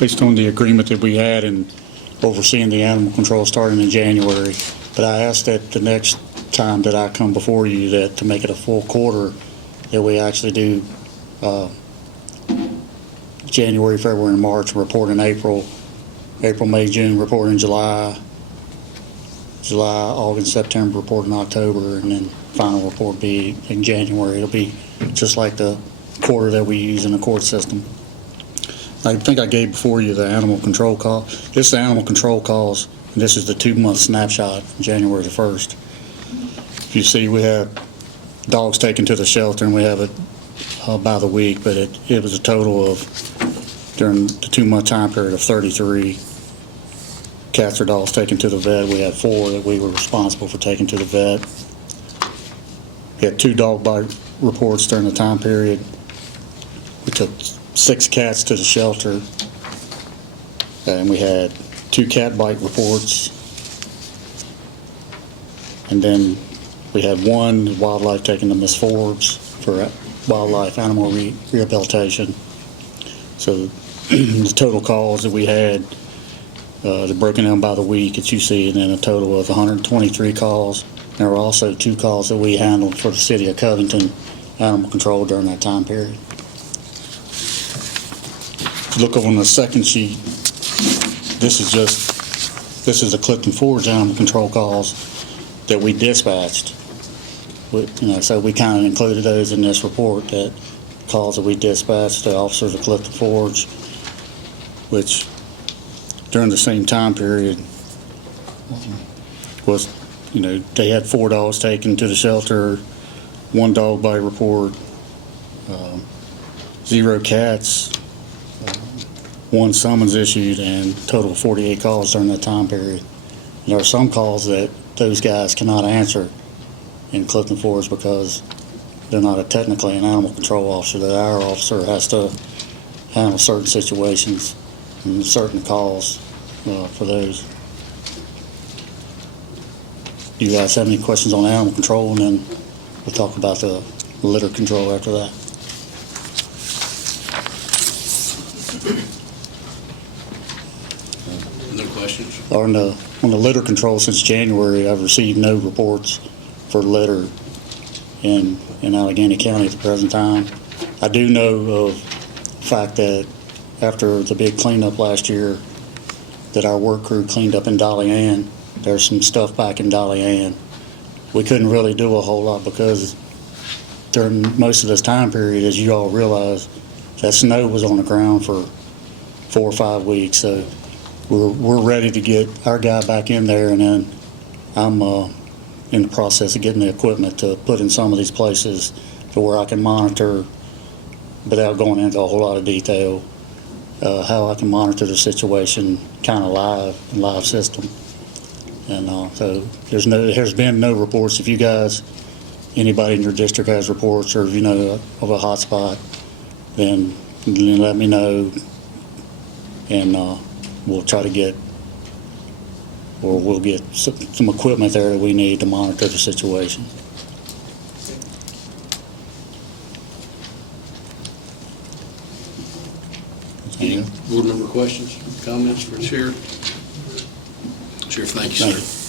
based on the agreement that we had and overseeing the animal control starting in January. But I asked that the next time that I come before you, that to make it a full quarter, that we actually do January, February, and March, report in April, May, June, report in July, August, September, report in October, and then final report be in January. It'll be just like the quarter that we use in the court system. I think I gave before you the animal control call. This is the animal control calls, and this is the 2-month snapshot, January the 1st. If you see, we have dogs taken to the shelter, and we have it by the week, but it was a total of, during the 2-month time period, of 33 cats or dogs taken to the vet. We had 4 that we were responsible for taking to the vet. We had 2 dog bite reports during the time period. We took 6 cats to the shelter, and we had 2 cat bite reports, and then we had 1 wildlife taken to Miss Forbes for wildlife animal rehabilitation. So the total calls that we had, they're broken down by the week that you see, and then a total of 123 calls. There were also 2 calls that we handled for the city of Covington animal control during that time period. If you look over on the second sheet, this is the Clifton Forge animal control calls that we dispatched. So we kind of included those in this report, that calls that we dispatched to officers of Clifton Forge, which during the same time period was, they had 4 dogs taken to the shelter, 1 dog bite report, 0 cats, 1 summons issued, and total of 48 calls during that time period. And there are some calls that those guys cannot answer in Clifton Forest because they're not technically an animal control officer, that our officer has to handle certain situations and certain calls for those. You guys have any questions on animal control, and then we'll talk about the litter control after that. No questions? On the litter control, since January, I've received no reports for litter in Alleghany County at the present time. I do know of the fact that after the big cleanup last year, that our work crew cleaned up in Dolly Ann. There's some stuff back in Dolly Ann. We couldn't really do a whole lot because during most of this time period, as you all realize, that snow was on the ground for 4 or 5 weeks. So we're ready to get our guy back in there, and then I'm in the process of getting the equipment to put in some of these places to where I can monitor, without going into a whole lot of detail, how I can monitor the situation kind of live system. And so there's been no reports. If you guys, anybody in your district has reports, or if you know of a hot spot, then let me know, and we'll try to get, or we'll get some equipment there that we need to monitor the situation. Any board member questions, comments for the Sheriff? Sheriff, thank you, sir.